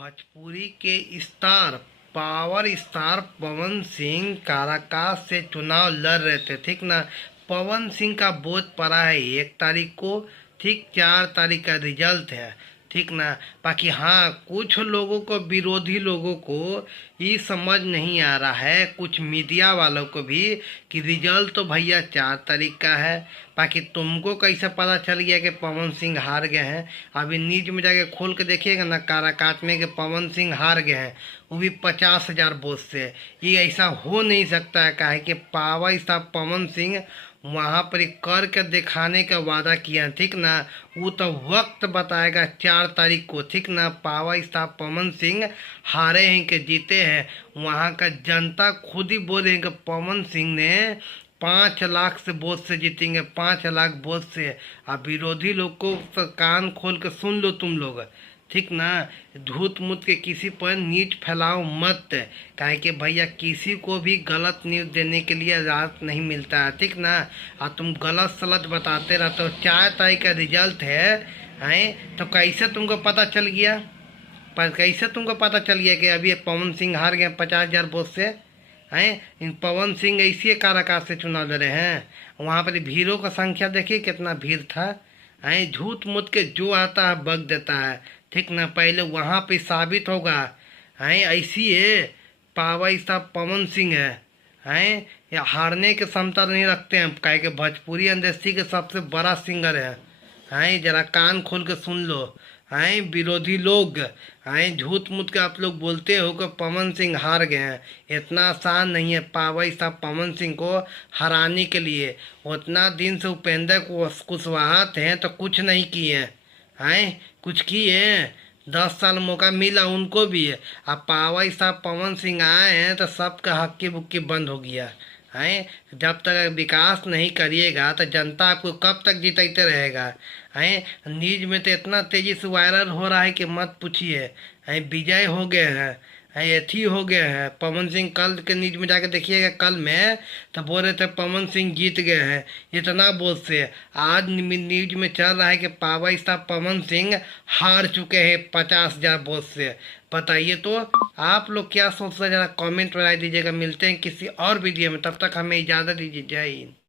भोजपुरी के star power star Pawan Singh Karakat से चुनाव लड़ रहे थे, ठीक ना। पवन सिंह का वोट पड़ा है 1 तारीख को, ठीक। 4 तारीख का रिजल्ट है, ठीक ना। बाकी हाँ, कुछ लोगों को, विरोधी लोगों को ये समझ नहीं आ रहा है, कुछ मीडिया वालों को भी, कि रिजल्ट तो भैया 4 तारीख का है। बाकी तुमको कैसे पता चल गया कि पवन सिंह हार गए हैं? अभी न्यूज में जाके खोल के देखिएगा ना, काराकाट में, कि पवन सिंह हार गए हैं, वो भी 50,000 वोट से। ये ऐसा हो नहीं सकता है, काहे कि पावर साहब पवन सिंह वहां पर कर के दिखाने का वादा किया, ठीक ना। वो तो वक्त बताएगा 4 तारीख को, ठीक ना। पावर स्टार पवन सिंह हारे हैं कि जीते हैं, वहां का जनता खुद ही बोले कि पवन सिंह ने 5 लाख से वोट से जीतेंगे, 5 लाख वोट से। अब विरोधी लोग को तो कान खोल के सुन लो तुम लोग, ठीक ना। झूठ मूठ के किसी पर न्यूज फैलाओ मत, काहे कि भैया किसी को भी गलत न्यूज देने के लिए इजाज़त नहीं मिलता है, ठीक ना। और तुम गलत सलत बताते रहते हो। 4 तारीख का रिजल्ट है तो कैसे तुमको पता चल गया? पर कैसे तुमको पता चल गया कि अभी पवन सिंह हार गए 50,000 वोट से? इन पवन सिंह ऐसे काराकाट से चुनाव लड़े हैं, वहाँ पर भीड़ों का संख्या देखिए कितना भीड़ था। झूठ मूठ के जो आता है बग देता है, ठीक ना। पहले वहाँ पे साबित होगा। ऐसी है पावर साहब पवन सिंह है या हारने की क्षमता नहीं रखते हैं, काहे कि भोजपुरी इंडस्ट्री के सबसे बड़ा सिंगर है। जरा कान खोल के सुन लो। विरोधी लोग झूठ मूठ के आप लोग बोलते हो कि पवन सिंह हार गए हैं। इतना आसान नहीं है पावर साहब पवन सिंह को हराने के लिए। उतना दिन से उपेंद्र कुशवाहा थे तो कुछ नहीं किए कुछ किए? 10 साल मौका मिला उनको भी, अब पावर साहब पवन सिंह आए हैं तो सबका हक्की बुक्की बंद हो गया जब तक विकास नहीं करिएगा तो जनता आपको कब तक जिताते रहेगा? न्यूज में तो इतना तेजी से वायरल हो रहा है कि मत पूछिए। विजय हो गए हैं, एथी हो गए हैं पवन सिंह। कल के न्यूज में जाके देखिएगा, कल में तो बोल रहे थे पवन सिंह जीत गए हैं इतना वोट से। आज न्यूज में चल रहा है कि पावर स्टार पवन सिंह हार चुके हैं 50,000 वोट से। बताइए तो आप लोग क्या सोचते हैं, जरा कमेंट में राय दीजिएगा। मिलते हैं किसी और वीडियो में, तब तक हमें इजाज़त दीजिए। जय हिंद।